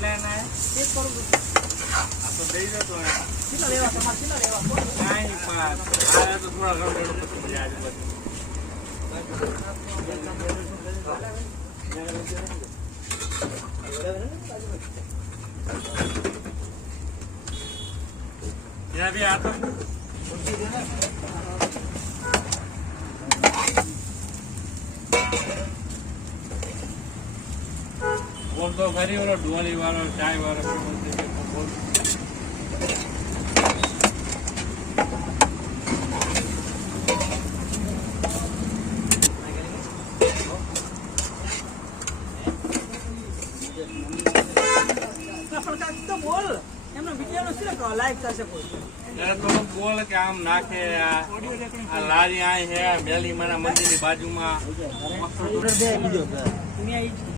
કેટલા ના એક કરોડ આ તો દઈ દો તો કેટલા લેવા તમારે કેટલા લેવા કાંઈ આ તો થોડા ઘણું પસંદ આજુબાજુ ત્યાં બી આ તો બોલ તો ખરી ઓલો ડોલી વાળો ચાય વાળો બોલ બોલ એમનો વિડીયો શું લાઈક થશે થોડુંક બોલ કે આમ નાખે આ લારી આય હે મેલી માના મંદિરની બાજુમાં